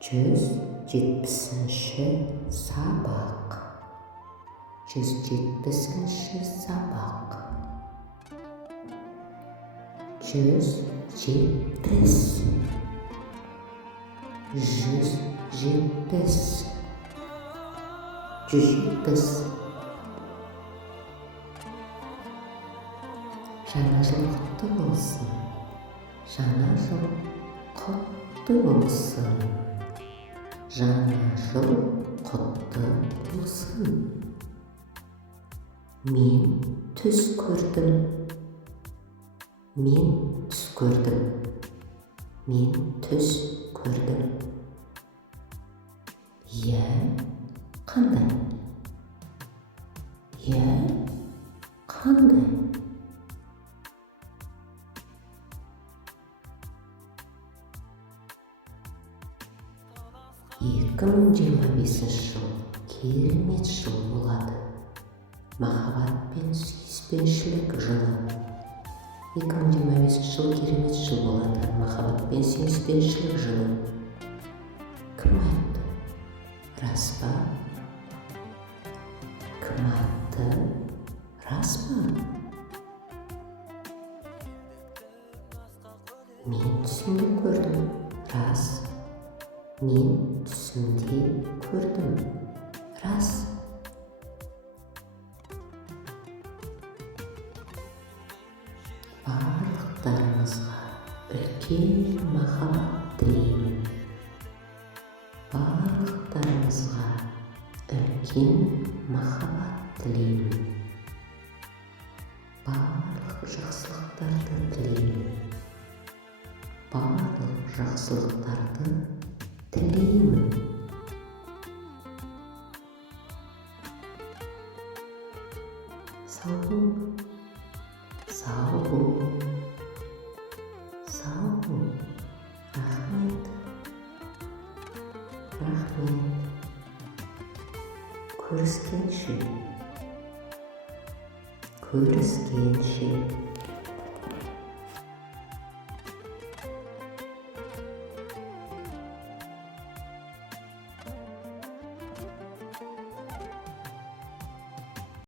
170-ші сабақ. 170-ші сабақ. 170. 170. 170. Жаңа жыл құтты болсын. Жаңа жыл құтты болсын. Жаңа жыл құтты болсын. Мен түс көрдім. Мен түс көрдім. Мен түс көрдім. Иә, қандай? Иә, қандай? 2025 жыл керемет жыл болады. Махаббат пен сүйіспеншілік жылы. 2025 жыл керемет жыл болады. Махаббат пен сүйіспеншілік жылы. Кім айтты? Рас па? Кім айтты? Рас па? Мен түсімде көрдім. Рас. Мен түсімде көрдім. Рас. Барлықтарыңызға үлкен махаббат тілеймін. Барлықтарыңызға үлкен махаббат тілеймін. Барлық жақсылықтарды тілеймін. Барлық жақсылықтарды тілеймін. Сау бол. Сау бол. Сау бол. Рахмет. Рахмет. Көріскенше. Көріскенше.